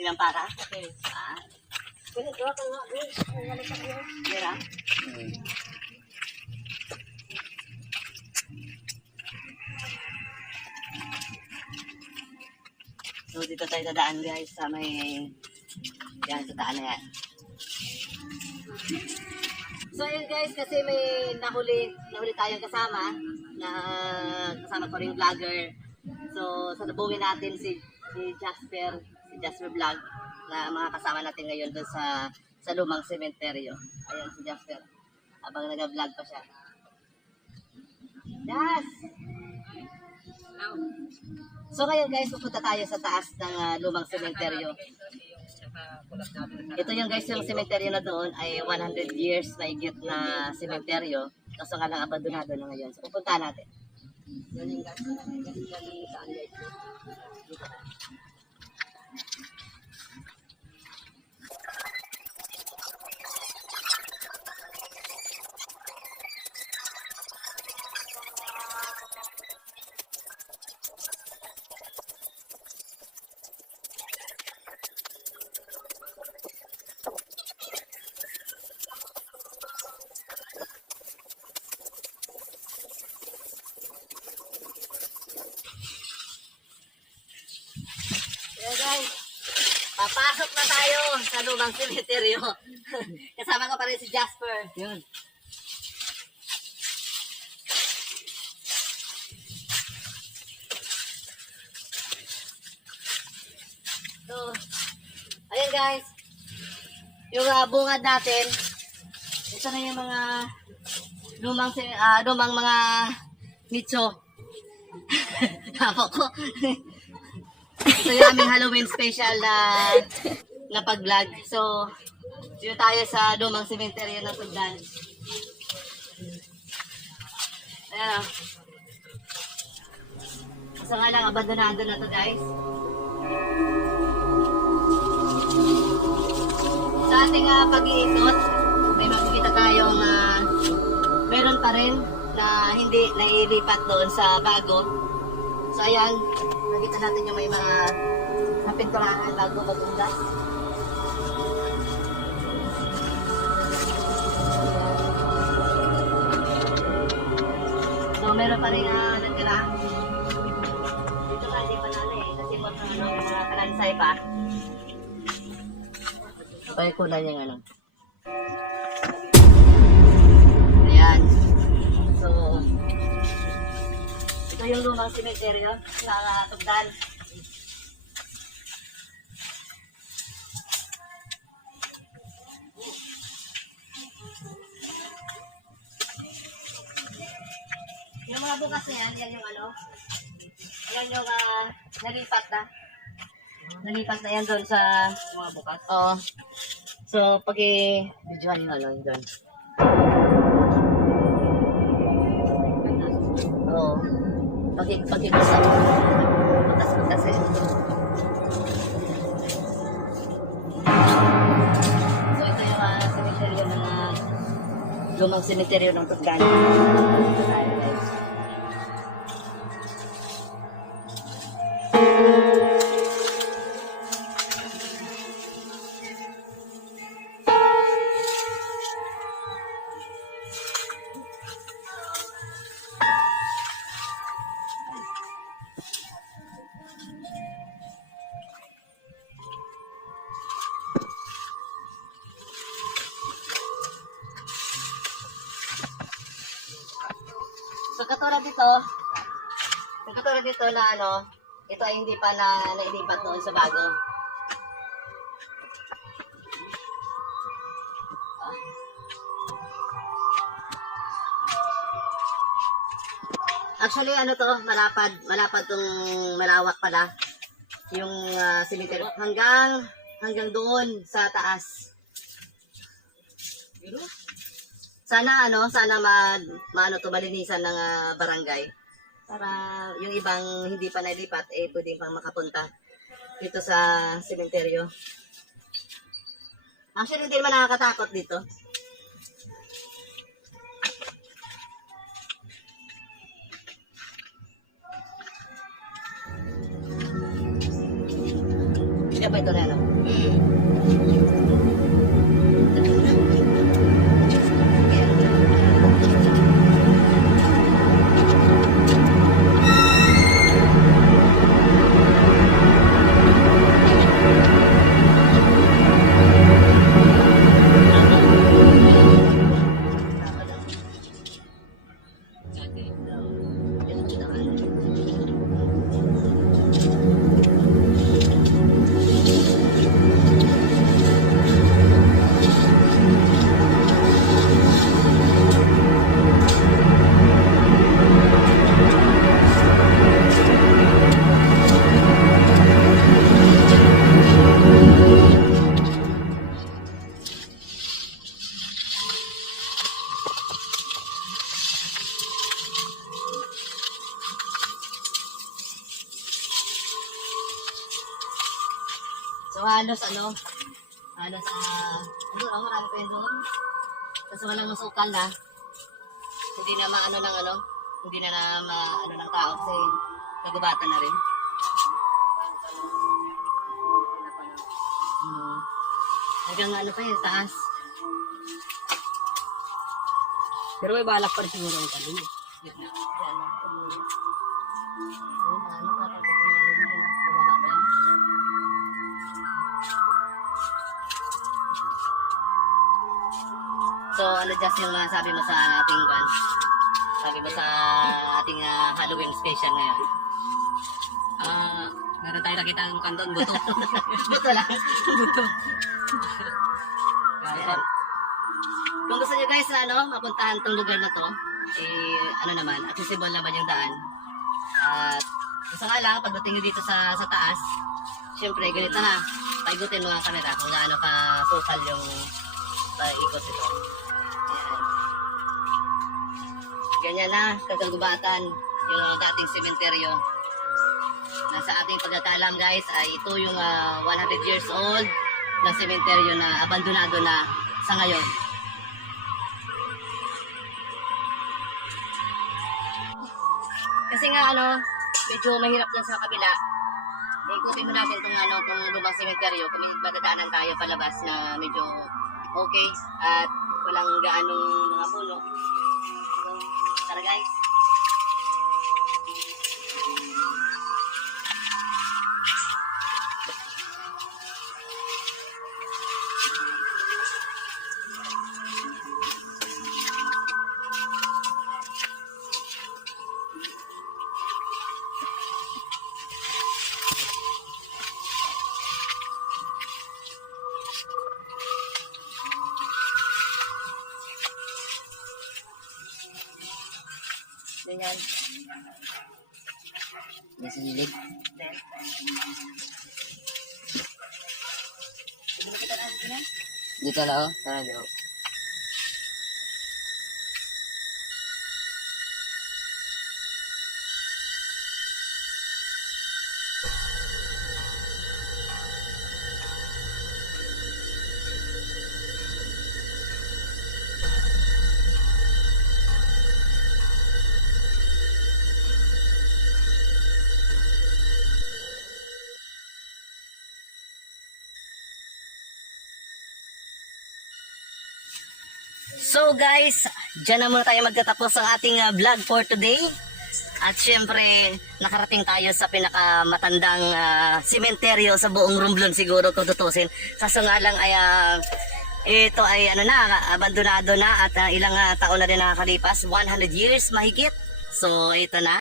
Sinampa ka? Okay. Ganito ka nga. Mira? So dito tayo dadaan guys sa may yan sa daan na yan. So yun guys kasi may nahuli tayong kasama na kasama ko rin vlogger. So salubungin natin si Jasper Vlog na mga kasama natin ngayon doon sa lumang sementeryo. Ayan si Jasper. Habang nag-vlog pa siya. Jas! So ngayon guys, pupunta tayo sa taas ng lumang sementeryo. Ito yung guys, yung sementeryo na doon ay 100 years na higit na sementeryo. Kaso nga lang abandonado na ngayon. So pupunta natin. Yun yung guys. Guys, papasok na tayo sa lumang sementeryo. Kasama ko pa rin si Jasper. Yun. So, ayan guys. Yung bungad natin. Ito na yung mga lumang mga nicho. Tapo ko. Ito yung aming Halloween special na pag-vlog. So, dito tayo sa lumang sementeryo ng Tugdan. Ayan o. So nga lang, abandonado na to guys. Sa ating pag-iikot, may makikita tayong meron pa rin na hindi nailipat doon sa bago. So ayan, nakita natin yung may mga napinturahan bago magundas. So meron pa rin natira. Dito nga hindi pa nala kasi mga kalansay pa. Kaya kunan yung ano. Ayan. So ito yung lumang sementeryo sa Tugdan. Yung mga bukas na yan yung ano, yan yung nalipat na. Nalipat na yan doon sa mga bukas. Oo. So, pag i-videoan nyo lang doon. Oo. Pag-i-bukas. Bukas eh. So, ito yung sementeryo ng lumang sementeryo ng Tugdan. So katulad dito na ano, ito ay hindi pa nailipat doon sa bago. Actually ano to, malapad tong malawak pala yung cemetery hanggang doon sa taas. Sana malinisan ng barangay para yung ibang hindi pa nailipat pwede pang makapunta dito sa sementeryo. Actually hindi naman nakakatakot dito. pa ito na ano. So halos marami pa yun doon. Kasi walang masukal na. Hindi na maano ng hindi na maano ng tao kasi nagubatan na rin. Hanggang pa yun, taas. Pero may balak pa rin siguro ang kalun. Yun na. So, just yung sabi mo sa ating van? Sabi mo sa ating Halloween special ngayon? Meron tayo nakita ang kanton, buto. Buto lang. Buto. Ayan. Kung gusto nyo guys na mapuntahan tong lugar na to, naman, accessible naman yung daan. At gusto nga lang, pagdating nyo dito sa taas, syempre, ganito na. Paigutin mo nga camera kung gaano ka total yung paikot ito. Ganyan na, kagagubatan yung dating sementeryo. Nasa ating pagkakalam guys, ay ito yung 100 years old na sementeryo na abandonado na sa ngayon. Kasi nga medyo mahirap dyan sa kabila. Ikutin mo natin itong lumang sementeryo kung may madadaanan tayo palabas na medyo okay at walang gaanong mga puno. So, tara guys. Ganyan. Nasa gilid. Then, sige na kita na. Dito na oh. Tara dito. So guys, dyan na muna tayo magtatapos ang ating vlog for today. At syempre, nakarating tayo sa pinakamatandang sementeryo sa buong Romblon siguro kung tutusin. Kaso nga lang ay ito ay abandonado na at ilang taon na din nakakalipas, 100 years mahigit. So ito na.